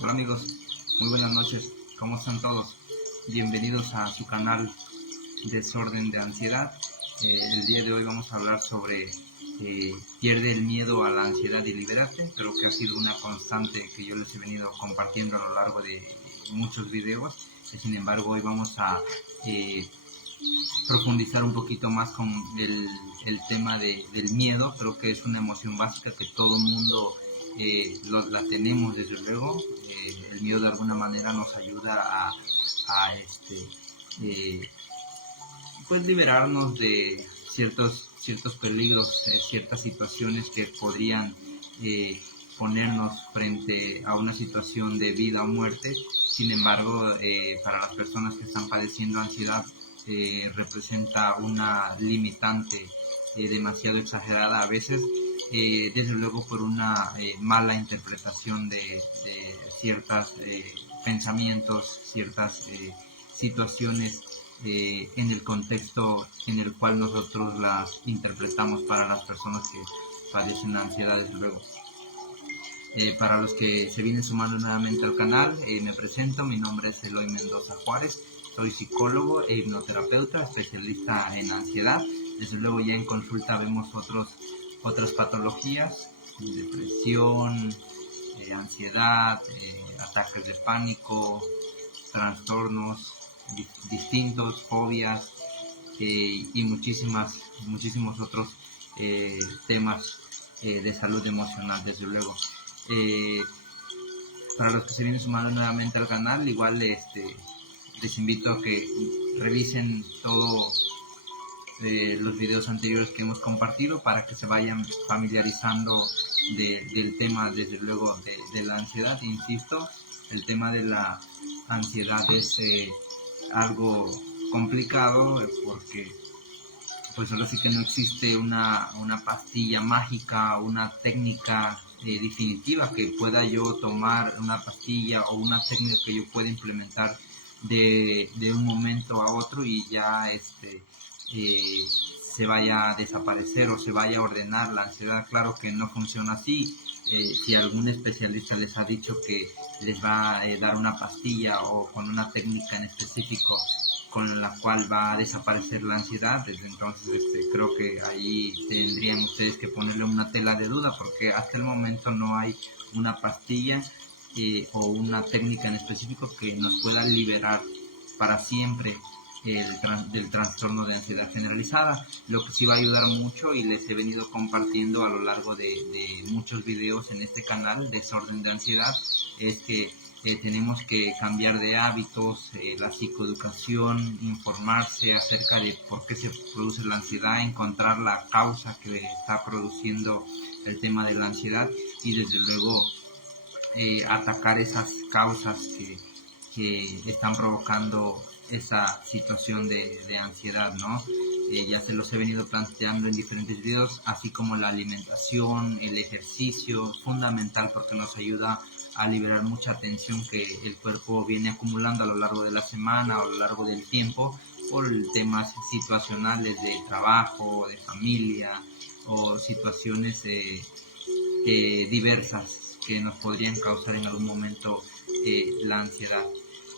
Hola amigos, muy buenas noches, ¿cómo están todos? Bienvenidos a su canal Desorden de Ansiedad. El día de hoy vamos a hablar sobre pierde el miedo a la ansiedad y libérate. Creo que ha sido una constante que yo les he venido compartiendo a lo largo de muchos videos. Sin embargo, hoy vamos a profundizar un poquito más con el tema del miedo. Creo que es una emoción básica que todo el mundo la tenemos, desde luego. El miedo de alguna manera nos ayuda a pues liberarnos de ciertos peligros, ciertas situaciones que podrían ponernos frente a una situación de vida o muerte. Sin embargo, para las personas que están padeciendo ansiedad, representa una limitante demasiado exagerada a veces, desde luego por una mala interpretación de ciertos pensamientos, ciertas situaciones en el contexto en el cual nosotros las interpretamos para las personas que padecen ansiedad, desde luego. Para los que se vienen sumando nuevamente al canal, me presento, mi nombre es Eloy Mendoza Juárez, soy psicólogo e hipnoterapeuta, especialista en ansiedad. Desde luego ya en consulta vemos otras patologías, depresión, ansiedad, ataques de pánico, trastornos distintos, fobias y muchísimos otros temas de salud emocional, desde luego. Para los que se vienen sumando nuevamente al canal, igual les invito a que revisen todos los videos anteriores que hemos compartido para que se vayan familiarizando del tema, desde luego, de la ansiedad. Insisto, el tema de la ansiedad es algo complicado porque pues ahora sí que no existe una pastilla mágica, una técnica definitiva que pueda yo tomar, una pastilla o una técnica que yo pueda implementar de un momento a otro y ya se vaya a desaparecer o se vaya a ordenar la ansiedad. Claro que no funciona así. Si algún especialista les ha dicho que les va a dar una pastilla o con una técnica en específico con la cual va a desaparecer la ansiedad, desde entonces creo que ahí tendrían ustedes que ponerle una tela de duda, porque hasta el momento no hay una pastilla o una técnica en específico que nos pueda liberar para siempre del trastorno de ansiedad generalizada. Lo que sí va a ayudar mucho, y les he venido compartiendo a lo largo de muchos videos en este canal, Desorden de Ansiedad, es que tenemos que cambiar de hábitos, la psicoeducación, informarse acerca de por qué se produce la ansiedad, encontrar la causa que está produciendo el tema de la ansiedad y desde luego atacar esas causas que están provocando esa situación de ansiedad, ¿no? Ya se los he venido planteando en diferentes videos, así como la alimentación, el ejercicio, fundamental porque nos ayuda a liberar mucha tensión que el cuerpo viene acumulando a lo largo de la semana o a lo largo del tiempo por temas situacionales de trabajo, de familia o situaciones diversas que nos podrían causar en algún momento la ansiedad.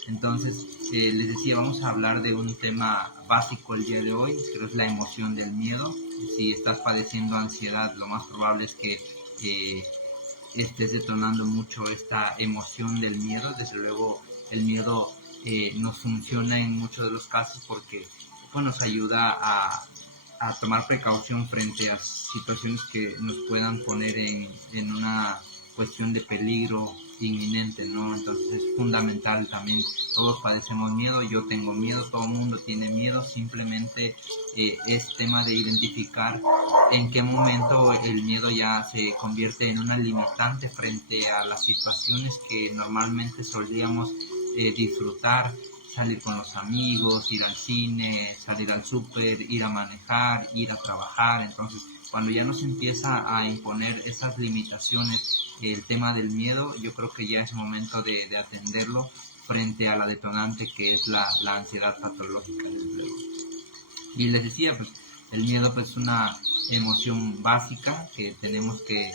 Entonces, les decía, vamos a hablar de un tema básico el día de hoy, que es la emoción del miedo. Si estás padeciendo ansiedad, lo más probable es que estés detonando mucho esta emoción del miedo. Desde luego, el miedo nos funciona en muchos de los casos porque pues, nos ayuda a tomar precaución frente a situaciones que nos puedan poner en una cuestión de peligro inminente, ¿no? Entonces es fundamental también, todos padecemos miedo, yo tengo miedo, todo el mundo tiene miedo, simplemente es tema de identificar en qué momento el miedo ya se convierte en una limitante frente a las situaciones que normalmente solíamos disfrutar, salir con los amigos, ir al cine, salir al súper, ir a manejar, ir a trabajar. Entonces, cuando ya nos empieza a imponer esas limitaciones, el tema del miedo, yo creo que ya es momento de atenderlo frente a la detonante que es la ansiedad patológica. Y les decía, pues el miedo pues, es una emoción básica que tenemos que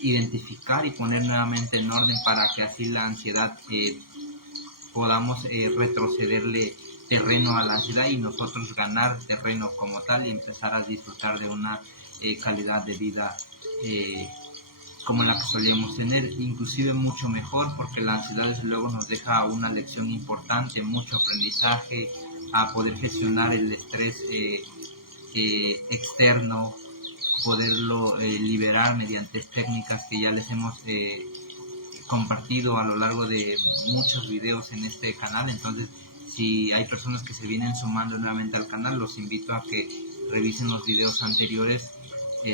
identificar y poner nuevamente en orden para que así la ansiedad podamos retrocederle terreno a la ansiedad y nosotros ganar terreno como tal y empezar a disfrutar de una calidad de vida como la que solíamos tener, inclusive mucho mejor, porque la ansiedad desde luego nos deja una lección importante, mucho aprendizaje, a poder gestionar el estrés externo, poderlo liberar mediante técnicas que ya les hemos compartido a lo largo de muchos videos en este canal. Entonces, si hay personas que se vienen sumando nuevamente al canal, los invito a que revisen los videos anteriores,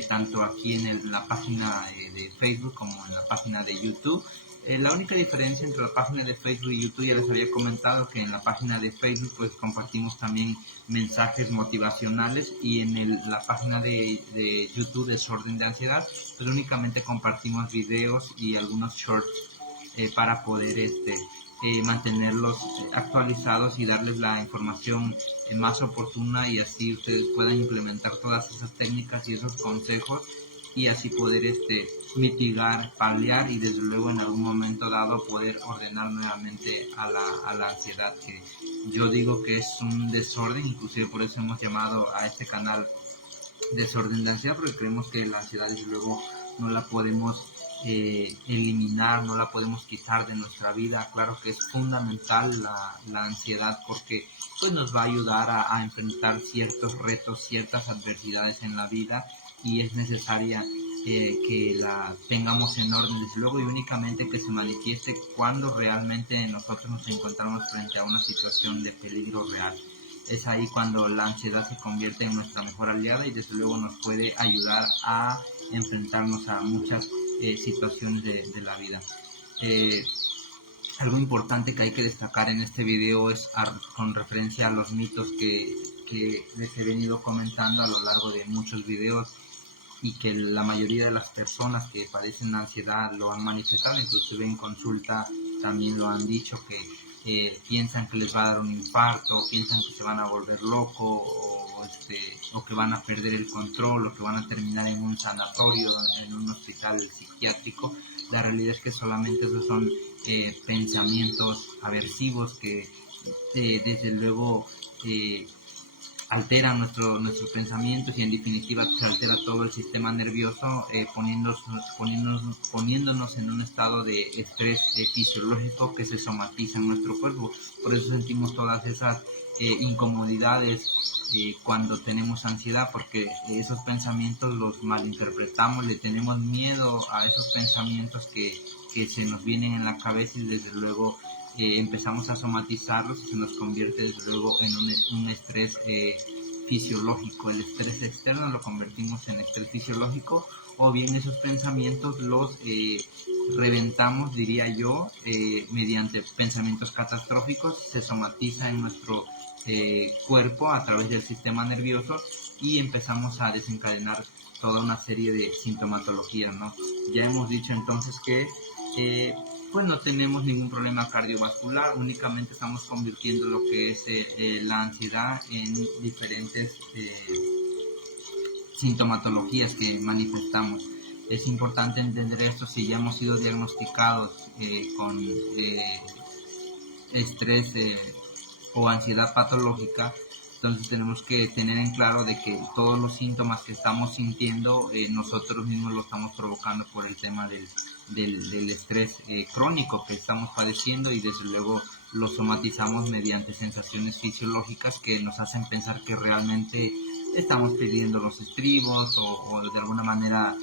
tanto aquí en la página de Facebook como en la página de YouTube. La única diferencia entre la página de Facebook y YouTube, ya les había comentado que en la página de Facebook pues compartimos también mensajes motivacionales, y en la página de YouTube, Desorden de Ansiedad, pues únicamente compartimos videos y algunos shorts para poder mantenerlos actualizados y darles la información más oportuna, y así ustedes puedan implementar todas esas técnicas y esos consejos y así poder mitigar, paliar y desde luego en algún momento dado poder ordenar nuevamente a la ansiedad, que yo digo que es un desorden. Inclusive por eso hemos llamado a este canal Desorden de Ansiedad, porque creemos que la ansiedad desde luego no la podemos eliminar, no la podemos quitar de nuestra vida. Claro que es fundamental la ansiedad, porque pues nos va a ayudar a enfrentar ciertos retos, ciertas adversidades en la vida, y es necesaria que la tengamos en orden desde luego, y únicamente que se manifieste cuando realmente nosotros nos encontramos frente a una situación de peligro real. Es ahí cuando la ansiedad se convierte en nuestra mejor aliada y desde luego nos puede ayudar a enfrentarnos a muchas situaciones de la vida. Algo importante que hay que destacar en este video es con referencia a los mitos que les he venido comentando a lo largo de muchos videos, y que la mayoría de las personas que padecen ansiedad lo han manifestado, inclusive en consulta también lo han dicho, que piensan que les va a dar un infarto, piensan que se van a volver locos, o que van a perder el control, o que van a terminar en un sanatorio, en un hospital psiquiátrico. La realidad es que solamente esos son pensamientos aversivos que desde luego alteran nuestros pensamientos, y en definitiva se altera todo el sistema nervioso, poniéndonos en un estado de estrés fisiológico que se somatiza en nuestro cuerpo. Por eso sentimos todas esas incomodidades cuando tenemos ansiedad, porque esos pensamientos los malinterpretamos, le tenemos miedo a esos pensamientos que se nos vienen en la cabeza, y desde luego empezamos a somatizarlos y se nos convierte desde luego en un estrés fisiológico. El estrés externo lo convertimos en estrés fisiológico, o bien esos pensamientos los reventamos, diría yo, mediante pensamientos catastróficos. Se somatiza en nuestro cuerpo a través del sistema nervioso y empezamos a desencadenar toda una serie de sintomatologías, ¿no? Ya hemos dicho entonces que pues no tenemos ningún problema cardiovascular, únicamente estamos convirtiendo lo que es la ansiedad en diferentes sintomatologías que manifestamos. Es importante entender esto. Si ya hemos sido diagnosticados con estrés o ansiedad patológica, entonces tenemos que tener en claro de que todos los síntomas que estamos sintiendo nosotros mismos lo estamos provocando por el tema del estrés crónico que estamos padeciendo, y desde luego lo somatizamos mediante sensaciones fisiológicas que nos hacen pensar que realmente estamos perdiendo los estribos, o de alguna manera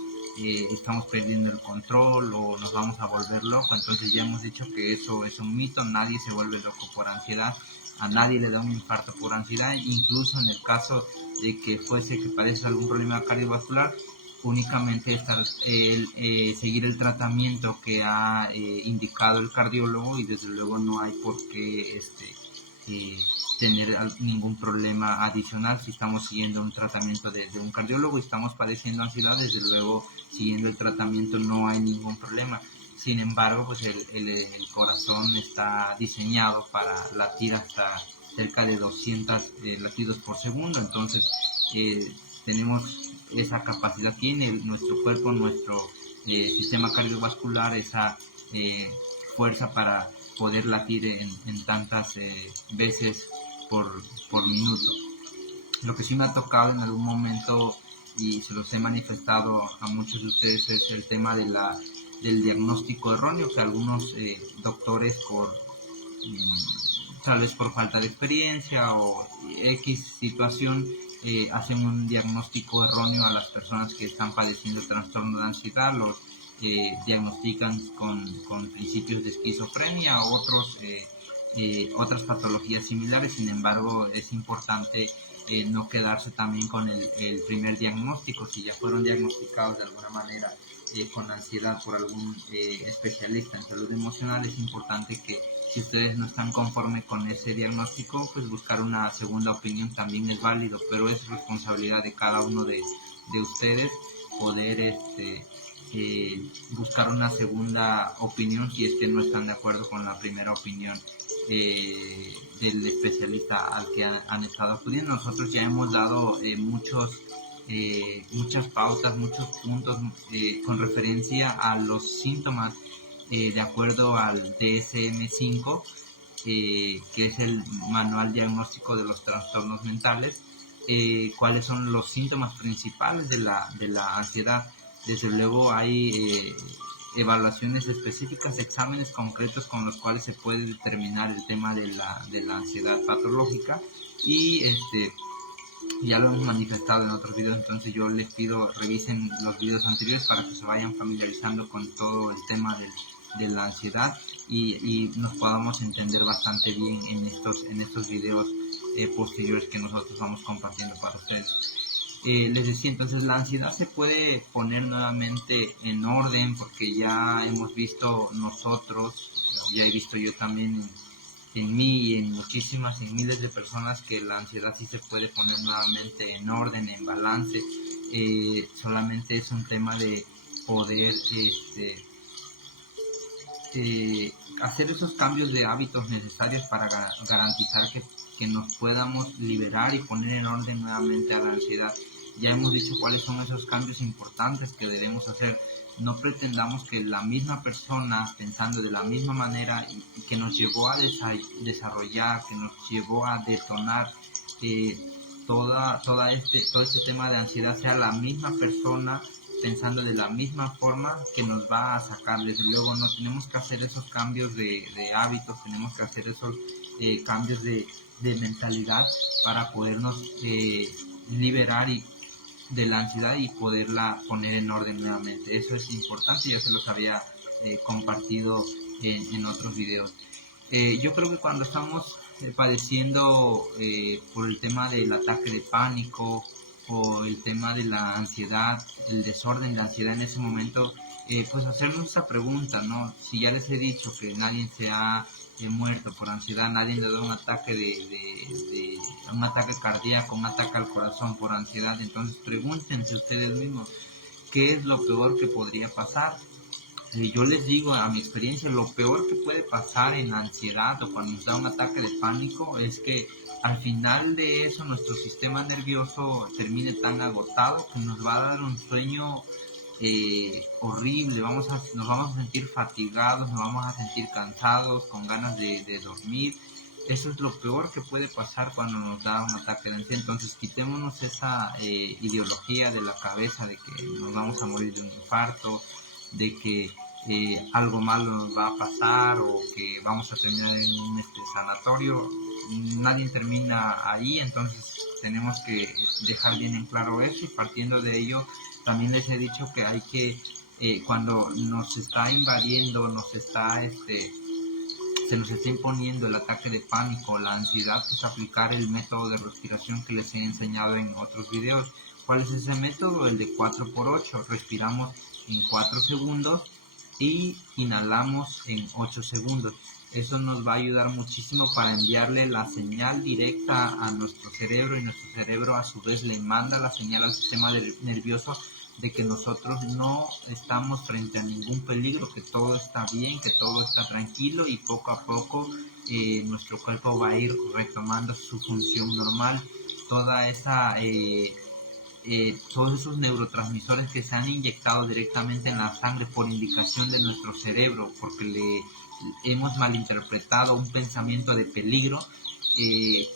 estamos perdiendo el control, o nos vamos a volver locos. Entonces ya hemos dicho que eso es un mito. Nadie se vuelve loco por ansiedad, a nadie le da un infarto por ansiedad. Incluso en el caso de que fuese que padece algún problema cardiovascular, únicamente seguir el tratamiento que ha indicado el cardiólogo, y desde luego no hay por qué tener ningún problema adicional. Si estamos siguiendo un tratamiento de un cardiólogo y estamos padeciendo ansiedad, desde luego siguiendo el tratamiento no hay ningún problema. Sin embargo, pues el corazón está diseñado para latir hasta cerca de 200 latidos por segundo. Entonces tenemos esa capacidad, tiene nuestro cuerpo, nuestro sistema cardiovascular, esa fuerza para poder latir en tantas veces por minuto. Lo que sí me ha tocado en algún momento y se los he manifestado a muchos de ustedes es el tema del diagnóstico erróneo que algunos doctores tal vez por falta de experiencia o X situación hacen un diagnóstico erróneo a las personas que están padeciendo trastorno de ansiedad, los diagnostican con principios de esquizofrenia o otras patologías similares. Sin embargo, es importante no quedarse también con el primer diagnóstico. Si ya fueron diagnosticados de alguna manera con ansiedad por algún especialista en salud emocional, es importante que si ustedes no están conformes con ese diagnóstico, pues buscar una segunda opinión también es válido, pero es responsabilidad de cada uno de ustedes poder buscar una segunda opinión si es que no están de acuerdo con la primera opinión del especialista al que han estado acudiendo. Nosotros ya hemos dado muchas pautas, muchos puntos con referencia a los síntomas de acuerdo al DSM-5, que es el Manual Diagnóstico de los Trastornos Mentales, cuáles son los síntomas principales de la ansiedad. Desde luego hay evaluaciones específicas, exámenes concretos con los cuales se puede determinar el tema de la ansiedad patológica y ya lo hemos manifestado en otros videos, entonces yo les pido revisen los videos anteriores para que se vayan familiarizando con todo el tema de la ansiedad y nos podamos entender bastante bien en estos videos posteriores que nosotros vamos compartiendo para ustedes. Les decía, entonces la ansiedad se puede poner nuevamente en orden porque ya hemos visto nosotros, ya he visto yo también en mí y en muchísimas, en miles de personas que la ansiedad sí se puede poner nuevamente en orden, en balance. Solamente es un tema de poder hacer esos cambios de hábitos necesarios para garantizar que nos podamos liberar y poner en orden nuevamente a la ansiedad. Ya hemos dicho cuáles son esos cambios importantes que debemos hacer. No pretendamos que la misma persona, pensando de la misma manera y que nos llevó a desarrollar, que nos llevó a detonar todo este tema de ansiedad, sea la misma persona pensando de la misma forma que nos va a sacar. Desde luego no tenemos que hacer esos cambios de hábitos, tenemos que hacer esos cambios de mentalidad para podernos liberar de la ansiedad y poderla poner en orden nuevamente. Eso es importante, yo se los había compartido en otros videos. Yo creo que cuando estamos padeciendo por el tema del ataque de pánico o el tema de la ansiedad, el desorden, la ansiedad en ese momento, pues hacernos esa pregunta, ¿no? Si ya les he dicho que nadie se ha muerto por ansiedad, nadie le da un ataque un ataque cardíaco, un ataque al corazón por ansiedad, entonces pregúntense ustedes mismos, ¿qué es lo peor que podría pasar? Yo les digo a mi experiencia, lo peor que puede pasar en la ansiedad o cuando nos da un ataque de pánico es que al final de eso nuestro sistema nervioso termine tan agotado que nos va a dar un sueño horrible, nos vamos a sentir fatigados, nos vamos a sentir cansados, con ganas de dormir. Eso es lo peor que puede pasar cuando nos da un ataque de ansiedad. Entonces quitémonos esa ideología de la cabeza de que nos vamos a morir de un infarto, de que algo malo nos va a pasar o que vamos a terminar en un sanatorio. Nadie termina ahí, entonces tenemos que dejar bien en claro eso y partiendo de ello también les he dicho que hay que cuando nos está invadiendo, se nos está imponiendo el ataque de pánico, la ansiedad, pues aplicar el método de respiración que les he enseñado en otros videos. ¿Cuál es ese método? El de 4x8. Respiramos en 4 segundos y inhalamos en 8 segundos. Eso nos va a ayudar muchísimo para enviarle la señal directa a nuestro cerebro y nuestro cerebro a su vez le manda la señal al sistema nervioso de que nosotros no estamos frente a ningún peligro, que todo está bien, que todo está tranquilo y poco a poco nuestro cuerpo va a ir retomando su función normal. Toda esa todos esos neurotransmisores que se han inyectado directamente en la sangre por indicación de nuestro cerebro, porque le hemos malinterpretado un pensamiento de peligro,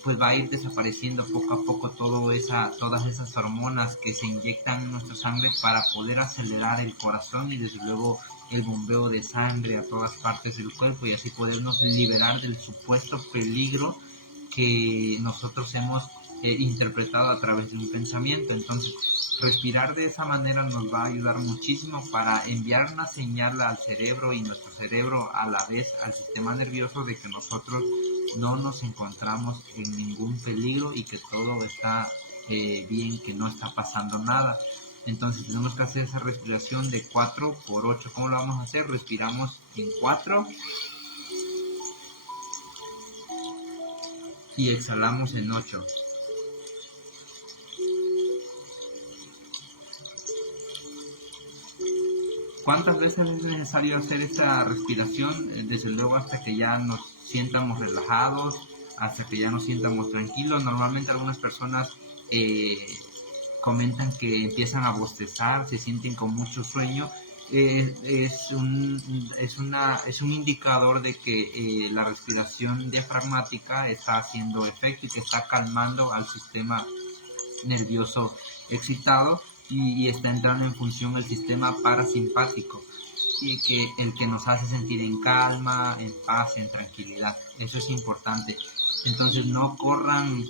pues va a ir desapareciendo poco a poco todas esas hormonas que se inyectan en nuestra sangre para poder acelerar el corazón y desde luego el bombeo de sangre a todas partes del cuerpo, y así podernos liberar del supuesto peligro que nosotros hemos interpretado a través de un pensamiento. Entonces, respirar de esa manera nos va a ayudar muchísimo para enviar una señal al cerebro y nuestro cerebro a la vez al sistema nervioso de que nosotros no nos encontramos en ningún peligro y que todo está bien, que no está pasando nada. Entonces tenemos que hacer esa respiración de 4 por 8. ¿Cómo lo vamos a hacer? Respiramos en 4 y exhalamos en 8. ¿Cuántas veces es necesario hacer esta respiración? Desde luego hasta que ya nos sientamos relajados, hasta que ya nos sientamos tranquilos. Normalmente algunas personas comentan que empiezan a bostezar, se sienten con mucho sueño. Es un indicador de que la respiración diafragmática está haciendo efecto y que está calmando al sistema nervioso excitado, y está entrando en función el sistema parasimpático, y que el que nos hace sentir en calma, en paz, en tranquilidad. Eso es importante. Entonces no corran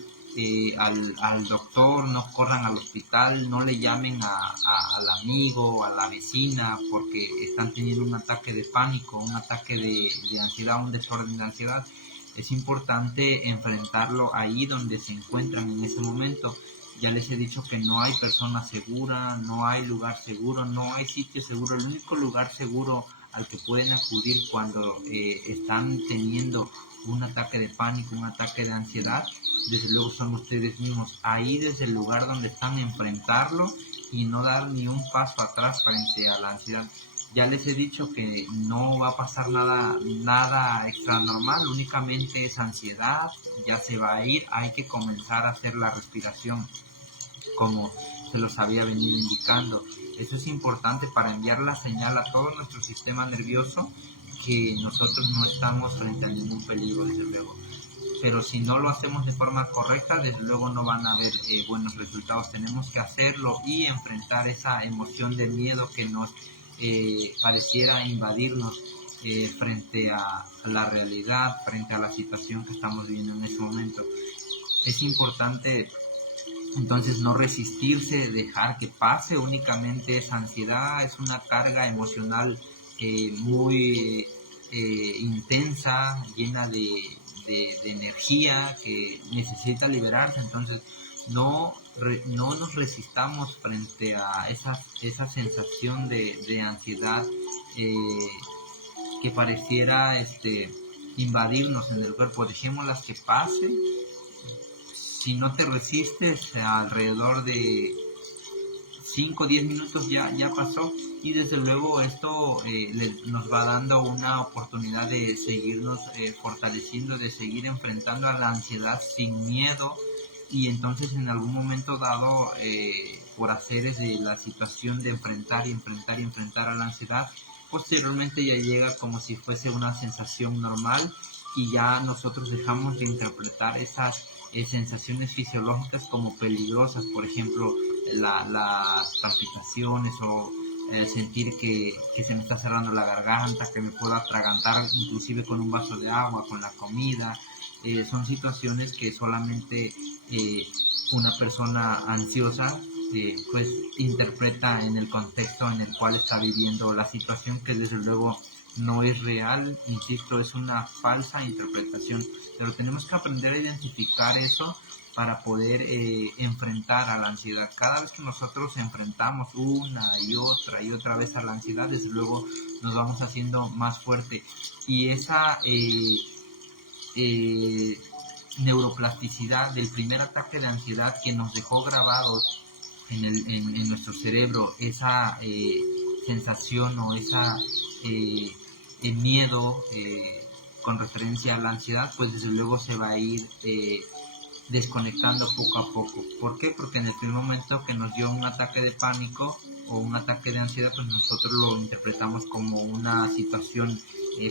al doctor, no corran al hospital, no le llamen al amigo, a la vecina, porque están teniendo un ataque de pánico, un ataque de ansiedad, un desorden de ansiedad. Es importante enfrentarlo ahí donde se encuentran en ese momento. Ya les he dicho que no hay persona segura, no hay lugar seguro, no hay sitio seguro. El único lugar seguro al que pueden acudir cuando están teniendo un ataque de pánico, un ataque de ansiedad, desde luego son ustedes mismos. Ahí, desde el lugar donde están, enfrentarlo y no dar ni un paso atrás frente a la ansiedad. Ya les he dicho que no va a pasar nada extra normal, únicamente es ansiedad, ya se va a ir. Hay que comenzar a hacer la respiración como se los había venido indicando. Eso es importante para enviar la señal a todo nuestro sistema nervioso que nosotros no estamos frente a ningún peligro, desde luego. Pero si no lo hacemos de forma correcta, desde luego no van a haber buenos resultados. Tenemos que hacerlo y enfrentar esa emoción de miedo que nos pareciera invadirnos frente a la realidad, frente a la situación que estamos viviendo en ese momento. Es importante entonces no resistirse, dejar que pase. Únicamente esa ansiedad, es una carga emocional muy intensa, llena de energía, que necesita liberarse. Entonces no nos resistamos frente a esa sensación de ansiedad que pareciera invadirnos en el cuerpo. Dejémoslas que pase. Si no te resistes, alrededor de 5 o 10 minutos ya pasó, y desde luego esto nos va dando una oportunidad de seguirnos fortaleciendo, de seguir enfrentando a la ansiedad sin miedo. Y entonces en algún momento dado, por hacer de la situación de enfrentar a la ansiedad, posteriormente ya llega como si fuese una sensación normal, y ya nosotros dejamos de interpretar esas sensaciones fisiológicas como peligrosas. Por ejemplo, las palpitaciones, o sentir que se me está cerrando la garganta, que me puedo atragantar inclusive con un vaso de agua, con la comida. Son situaciones que solamente una persona ansiosa pues interpreta en el contexto en el cual está viviendo la situación, que desde luego no es real. Insisto, es una falsa interpretación, pero tenemos que aprender a identificar eso para poder enfrentar a la ansiedad. Cada vez que nosotros enfrentamos una y otra vez a la ansiedad, desde luego nos vamos haciendo más fuerte, y esa neuroplasticidad del primer ataque de ansiedad que nos dejó grabados en nuestro cerebro, esa sensación o esa miedo con referencia a la ansiedad, pues desde luego se va a ir desconectando poco a poco. ¿Por qué? Porque en el primer momento que nos dio un ataque de pánico o un ataque de ansiedad, pues nosotros lo interpretamos como una situación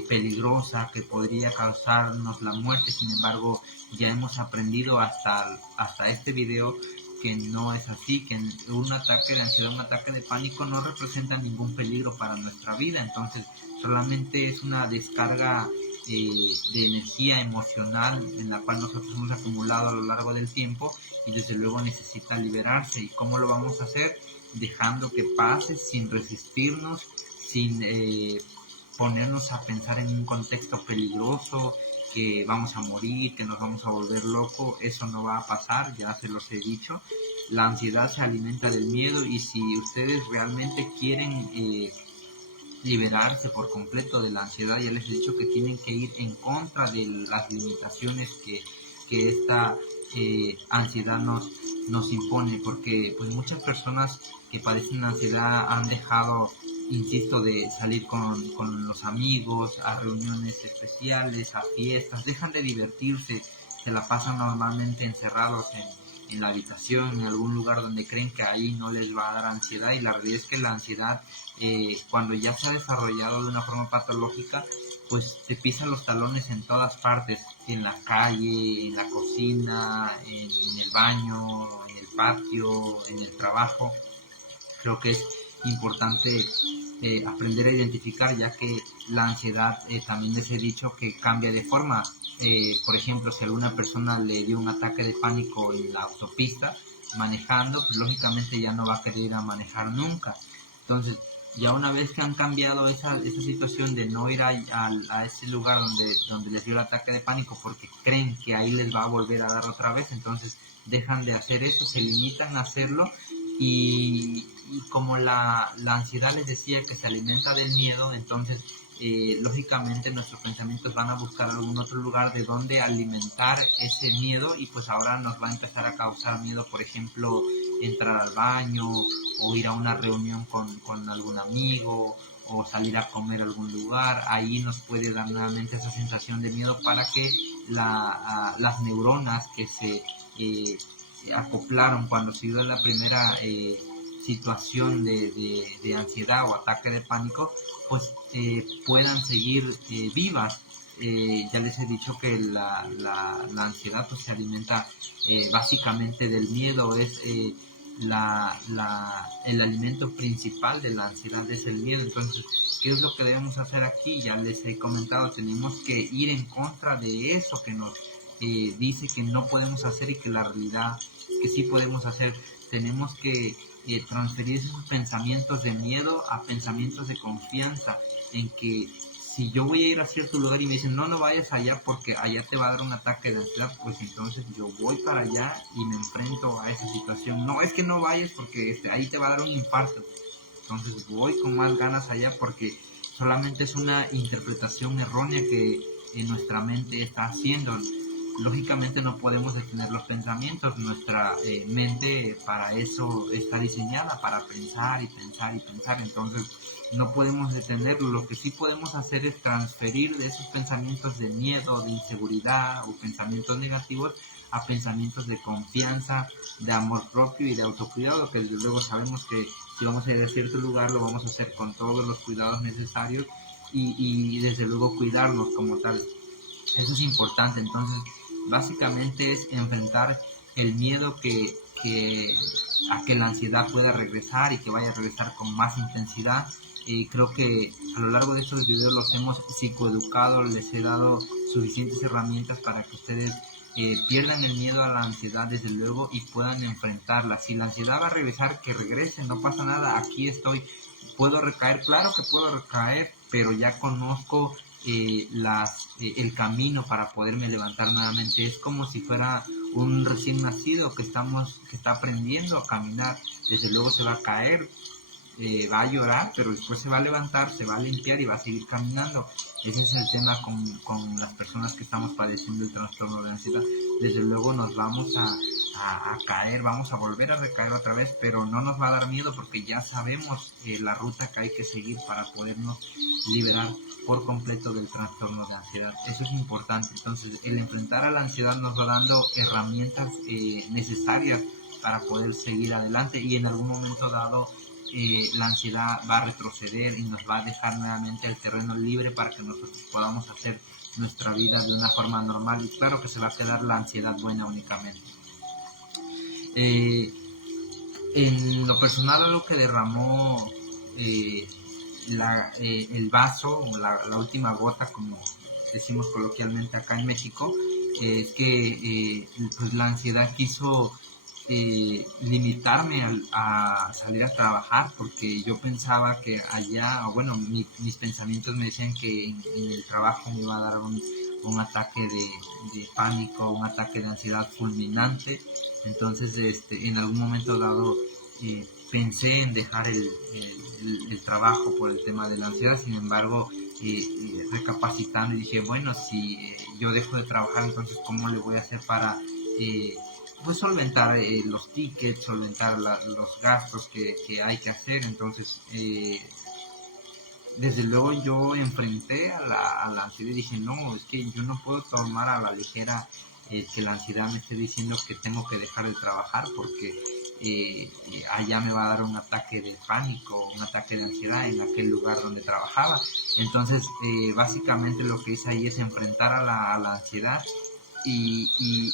peligrosa que podría causarnos la muerte. Sin embargo, ya hemos aprendido hasta este video que no es así, que un ataque de ansiedad, un ataque de pánico no representa ningún peligro para nuestra vida. Entonces solamente es una descarga de energía emocional en la cual nosotros hemos acumulado a lo largo del tiempo, y desde luego necesita liberarse. ¿Y cómo lo vamos a hacer? Dejando que pase, sin resistirnos, sin ponernos a pensar en un contexto peligroso, que vamos a morir, que nos vamos a volver locos. Eso no va a pasar, ya se los he dicho. La ansiedad se alimenta del miedo, y si ustedes realmente quieren liberarse por completo de la ansiedad, ya les he dicho que tienen que ir en contra de las limitaciones que esta ansiedad nos impone, porque pues muchas personas que padecen ansiedad han dejado, insisto, de salir con los amigos a reuniones especiales, a fiestas, dejan de divertirse, se la pasan normalmente encerrados en la habitación, en algún lugar donde creen que ahí no les va a dar ansiedad. Y la realidad es que la ansiedad, cuando ya se ha desarrollado de una forma patológica, pues te pisan los talones en todas partes, en la calle, en la cocina, en el baño, en el patio, en el trabajo. Creo que es importante aprender a identificar, ya que la ansiedad, también les he dicho que cambia de forma. Por ejemplo, si a alguna persona le dio un ataque de pánico en la autopista manejando, pues lógicamente ya no va a querer ir a manejar nunca. Entonces, ya una vez que han cambiado esa situación de no ir a ese lugar donde les dio el ataque de pánico, porque creen que ahí les va a volver a dar otra vez, entonces dejan de hacer eso, se limitan a hacerlo. Y como la ansiedad, les decía, que se alimenta del miedo, entonces lógicamente nuestros pensamientos van a buscar algún otro lugar de donde alimentar ese miedo, y pues ahora nos va a empezar a causar miedo, por ejemplo, entrar al baño, o ir a una reunión con algún amigo, o salir a comer a algún lugar. Ahí nos puede dar nuevamente esa sensación de miedo, para que las neuronas que se acoplaron cuando se dio la primera situación de ansiedad o ataque de pánico, pues puedan seguir vivas. Ya les he dicho que la ansiedad pues se alimenta básicamente del miedo. Es el alimento principal de la ansiedad, es el miedo. Entonces, ¿qué es lo que debemos hacer aquí? Ya les he comentado, tenemos que ir en contra de eso que nos dice que no podemos hacer, y que la realidad es que sí podemos hacer. Tenemos que transferir esos pensamientos de miedo a pensamientos de confianza, en que si yo voy a ir a cierto lugar y me dicen no vayas allá porque allá te va a dar un ataque de ansiedad, pues entonces yo voy para allá y me enfrento a esa situación. No, es que no vayas porque ahí te va a dar un infarto. Entonces voy con más ganas allá, porque solamente es una interpretación errónea que en nuestra mente está haciendo. Lógicamente no podemos detener los pensamientos, nuestra mente para eso está diseñada, para pensar y pensar y pensar. Entonces no podemos detenerlo. Lo que sí podemos hacer es transferir de esos pensamientos de miedo, de inseguridad o pensamientos negativos a pensamientos de confianza, de amor propio y de autocuidado, que desde luego sabemos que si vamos a ir a cierto lugar lo vamos a hacer con todos los cuidados necesarios, y desde luego cuidarnos como tal. Eso es importante. Entonces básicamente es enfrentar el miedo a que la ansiedad pueda regresar, y que vaya a regresar con más intensidad. Creo que a lo largo de estos videos los hemos psicoeducado, les he dado suficientes herramientas para que ustedes pierdan el miedo a la ansiedad, desde luego, y puedan enfrentarla. Si la ansiedad va a regresar, que regrese, no pasa nada, aquí estoy. ¿Puedo recaer? Claro que puedo recaer, pero ya conozco el camino para poderme levantar nuevamente. Es como si fuera un recién nacido que está aprendiendo a caminar. Desde luego se va a caer, va a llorar, pero después se va a levantar, se va a limpiar y va a seguir caminando. Ese es el tema con las personas que estamos padeciendo el trastorno de ansiedad. Desde luego nos vamos a caer, vamos a volver a recaer otra vez, pero no nos va a dar miedo porque ya sabemos la ruta que hay que seguir para podernos liberar por completo del trastorno de ansiedad. Eso es importante. Entonces, el enfrentar a la ansiedad nos va dando herramientas necesarias para poder seguir adelante, y en algún momento dado la ansiedad va a retroceder y nos va a dejar nuevamente el terreno libre para que nosotros podamos hacer nuestra vida de una forma normal, y claro que se va a quedar la ansiedad buena únicamente. En lo personal, algo que derramó el vaso, o la última gota, como decimos coloquialmente acá en México, es que pues la ansiedad quiso limitarme a salir a trabajar, porque yo pensaba que allá, bueno, mis pensamientos me decían que en el trabajo me iba a dar un ataque de pánico, un ataque de ansiedad fulminante. Entonces, en algún momento dado, pensé en dejar el trabajo por el tema de la ansiedad. Sin embargo, recapacitando, dije, bueno, si yo dejo de trabajar, entonces ¿cómo le voy a hacer para pues solventar los tickets, solventar los gastos que hay que hacer? Entonces, desde luego yo enfrenté a la ansiedad y dije, no, es que yo no puedo tomar a la ligera que la ansiedad me esté diciendo que tengo que dejar de trabajar, porque allá me va a dar un ataque de pánico, un ataque de ansiedad en aquel lugar donde trabajaba. Entonces, básicamente lo que hice ahí es enfrentar a la ansiedad, y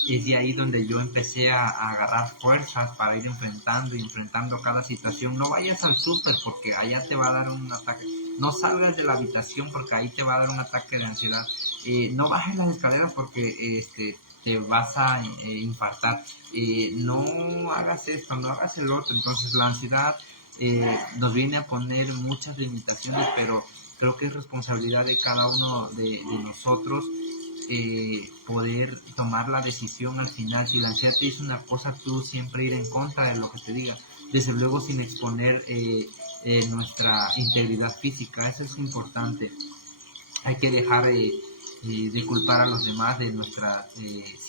es de ahí donde yo empecé a agarrar fuerzas para ir enfrentando cada situación. No vayas al súper porque allá te va a dar un ataque. No salgas de la habitación porque ahí te va a dar un ataque de ansiedad. No bajes las escaleras porque te vas a infartar. No hagas esto, no hagas el otro. Entonces la ansiedad nos viene a poner muchas limitaciones, pero creo que es responsabilidad de cada uno de nosotros poder tomar la decisión al final. Si la ansiedad te dice una cosa, tú siempre ir en contra de lo que te diga, desde luego sin exponer nuestra integridad física. Eso es importante. Hay que dejar de culpar a los demás de nuestra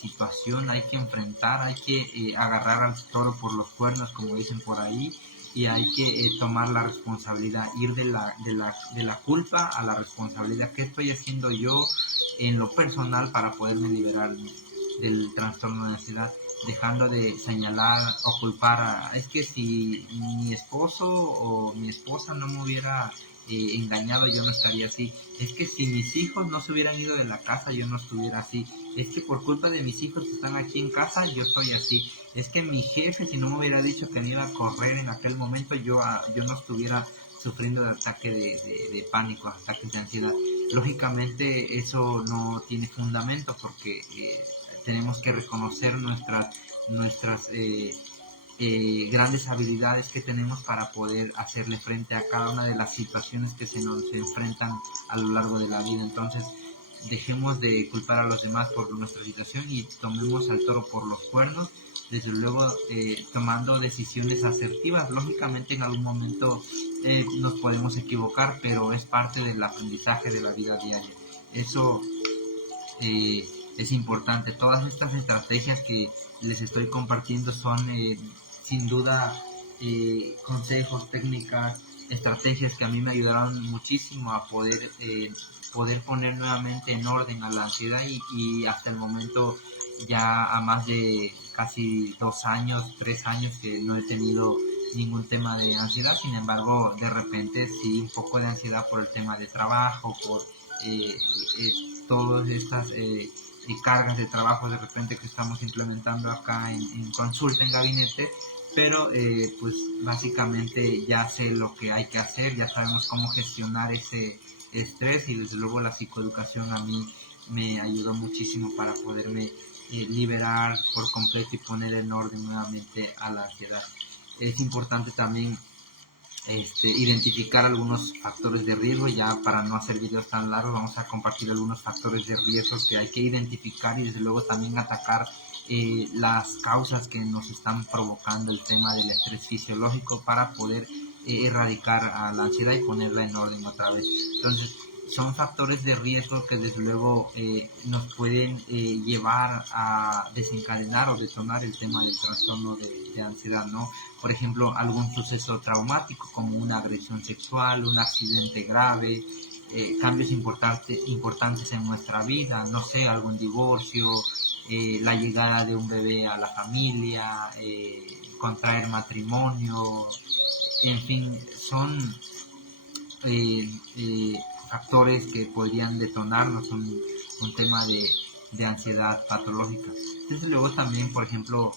situación. Hay que enfrentar, hay que agarrar al toro por los cuernos, como dicen por ahí, y hay que tomar la responsabilidad, ir de la culpa a la responsabilidad. ¿Qué estoy haciendo yo en lo personal para poderme liberar del trastorno de ansiedad? Dejando de señalar o culpar es que si mi esposo o mi esposa no me hubiera engañado, yo no estaría así. Es que si mis hijos no se hubieran ido de la casa, yo no estuviera así. Es que por culpa de mis hijos que están aquí en casa, yo estoy así. Es que mi jefe, si no me hubiera dicho que me iba a correr en aquel momento, yo no estuviera sufriendo de ataque de pánico, ataque de ansiedad. Lógicamente eso no tiene fundamento, porque tenemos que reconocer nuestras grandes habilidades que tenemos para poder hacerle frente a cada una de las situaciones que se nos enfrentan a lo largo de la vida. Entonces, dejemos de culpar a los demás por nuestra situación y tomemos al toro por los cuernos, desde luego tomando decisiones asertivas. Lógicamente en algún momento nos podemos equivocar, pero es parte del aprendizaje de la vida diaria. Eso es importante. Todas estas estrategias que les estoy compartiendo son sin duda consejos, técnicas, estrategias que a mí me ayudaron muchísimo a poder poner nuevamente en orden a la ansiedad, y hasta el momento ya a más de casi 2 años, 3 años que no he tenido ningún tema de ansiedad. Sin embargo, de repente sí, un poco de ansiedad por el tema de trabajo, por todas estas cargas de trabajo de repente que estamos implementando acá en consulta, en gabinete. Pero pues básicamente ya sé lo que hay que hacer, ya sabemos cómo gestionar ese estrés, y desde luego la psicoeducación a mí me ayudó muchísimo para poderme liberar por completo y poner en orden nuevamente a la ansiedad. Es importante también identificar algunos factores de riesgo. Ya para no hacer videos tan largos, vamos a compartir algunos factores de riesgo que hay que identificar, y desde luego también atacar las causas que nos están provocando el tema del estrés fisiológico para poder erradicar a la ansiedad y ponerla en orden otra vez. Entonces, son factores de riesgo que desde luego nos pueden llevar a desencadenar o detonar el tema del trastorno de ansiedad, ¿no? Por ejemplo, algún suceso traumático como una agresión sexual, un accidente grave, cambios importantes en nuestra vida, no sé, algún divorcio, la llegada de un bebé a la familia, contraer matrimonio, en fin, son eh, eh, factores que podrían detonarnos un tema de ansiedad patológica. Desde luego también, por ejemplo,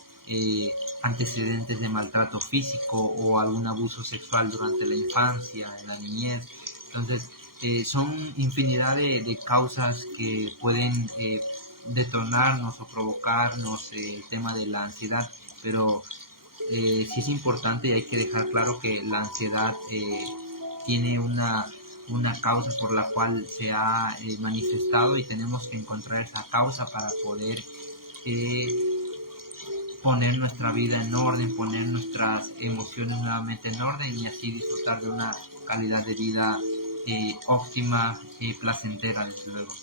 antecedentes de maltrato físico o algún abuso sexual durante la infancia, en la niñez. Entonces, son infinidad de causas que pueden detonarnos o provocarnos el tema de la ansiedad, pero sí es importante y hay que dejar claro que la ansiedad tiene una causa por la cual se ha manifestado y tenemos que encontrar esa causa para poder eh, poner nuestra vida en orden, poner nuestras emociones nuevamente en orden y así disfrutar de una calidad de vida óptima y placentera, desde luego.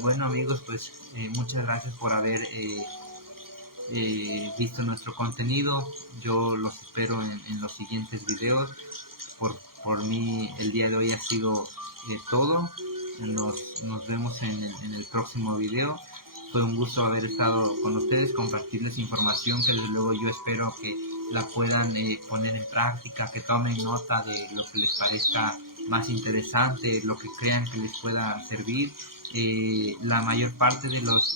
Bueno amigos, pues muchas gracias por haber visto nuestro contenido. Yo los espero en los siguientes videos. Por mí el día de hoy ha sido todo. Nos vemos en el próximo video. Fue un gusto haber estado con ustedes, compartirles información que desde luego yo espero que la puedan poner en práctica, que tomen nota de lo que les parezca más interesante, lo que crean que les pueda servir. La mayor parte de los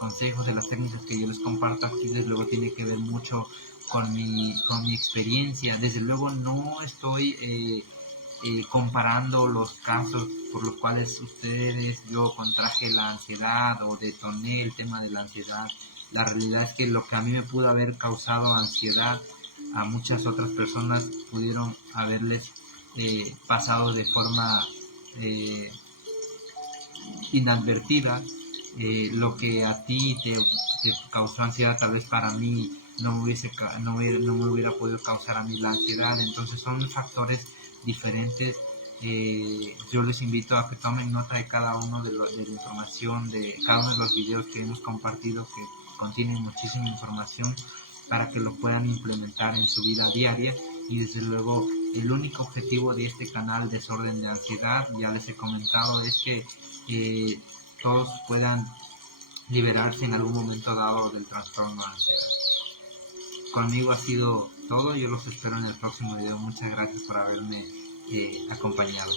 consejos, de las técnicas que yo les comparto aquí, desde luego tiene que ver mucho con mi experiencia. Desde luego no estoy comparando los casos por los cuales yo contraje la ansiedad o detoné el tema de la ansiedad. La realidad es que lo que a mí me pudo haber causado ansiedad, a muchas otras personas pudieron haberles pasado de forma inadvertida. Lo que a ti te causó ansiedad, tal vez para mí no me hubiera podido causar a mí la ansiedad. Entonces son factores diferentes. Yo les invito a que tomen nota de cada uno de la información, de cada uno de los videos que hemos compartido, que contienen muchísima información para que lo puedan implementar en su vida diaria. Y desde luego el único objetivo de este canal Desorden de Ansiedad, ya les he comentado, es que todos puedan liberarse en algún momento dado del trastorno de ansiedad. Conmigo ha sido todo, yo los espero en el próximo video. Muchas gracias por haberme acompañado.